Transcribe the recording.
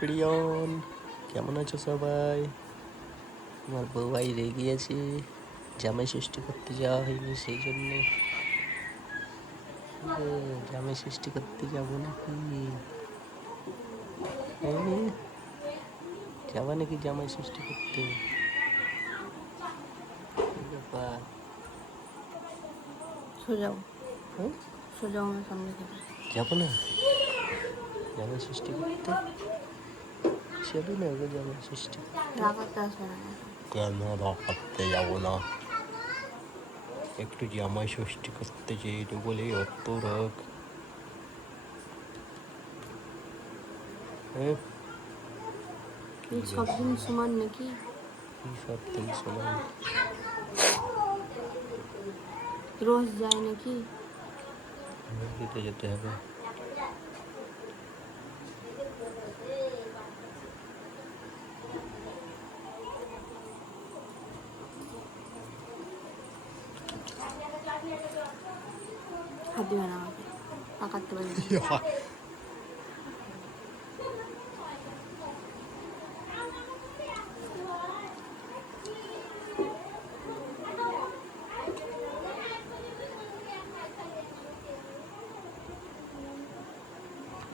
প্রিয়ন, কেমন আছো সবাই? আমার বউ ভাই রেগে আছে, জামাই ষষ্ঠী করতে যাওয়া হয়নি সেই জন্যে। জামাই ষষ্ঠী করতে যাবো নাকি? যাবা নাকি জামাই ষষ্ঠী করতে? কি ব্যাপার? সোজাও হ্যাঁ, সোজাও আমার সামনে থেকে যাবো না জামাই ষষ্ঠী করতে? যাবি না গো জামাই ষষ্ঠী করতে? রাগাতে আসবে না এখন। কেন রাখাতে যাবো না? একটু জামাই ষষ্ঠী করতে যেতে বলে অত রাগ? হ্যাঁ, কি এই সব দিন ব্যাপার? সমান নাকি? কি সব দিন সমান? রোজ যায় নাকি? দিতে যেতে হবে। হাত দিবে না আমাকে, পাকাতে পারি না।